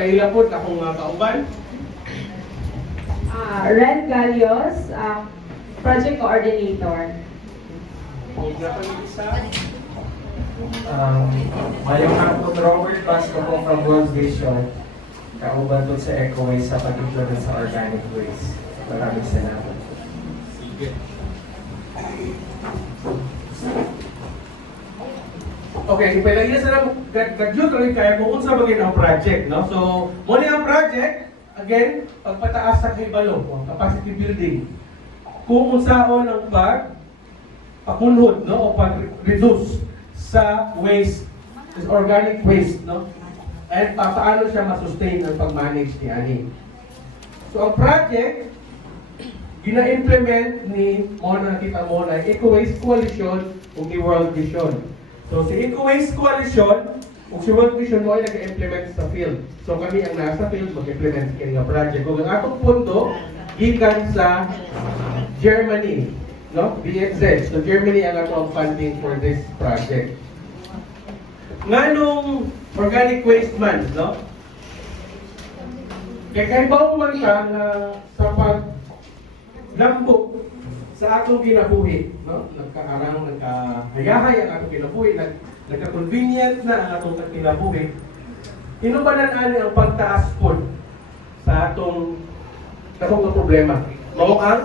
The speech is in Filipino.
paila po akong kauban. Ren Galios, Project Coordinator. Huwag na pa yung isa. Mayong hapon, Robert Vasco po from World Vision. Kauban po sa EcoWaste sa pag-implement sa organic waste. Maraming salamat. Sige. Okay, ipalagyan sa lang, kadyot rin kaya kung unsa bagay ang project, no? So, muna ang project, again, pagpataas sa kaibalo, capacity building. Kung unsaon ang pakunhod, no? O pag-reduce sa waste, is organic waste, no? At paano siya masustain ang pag-manage ni Ani. So, ang project, gina-implement ni Mona, nakita mo na EcoWaste Coalition o ni World Vision. So, si EcoWaste Coalition o si World Vision mo ay nag-implement sa field. So, kami ang nasa field mag-implement sa kanyang project. Kung ang atong pondo, gikan sa Germany, no? BXZ. So, Germany ang atong funding for this project. Nganong organic waste man, no? Kaya kaibaw man ka na sa paglambok sa atong kinabuhi, no? Nagkakarang, nagkahayahay ang atong kinabuhi, nagka-convenient na ang atong kinabuhi. Inubanan ani ang pagtaas po sa atong problema. Mao ang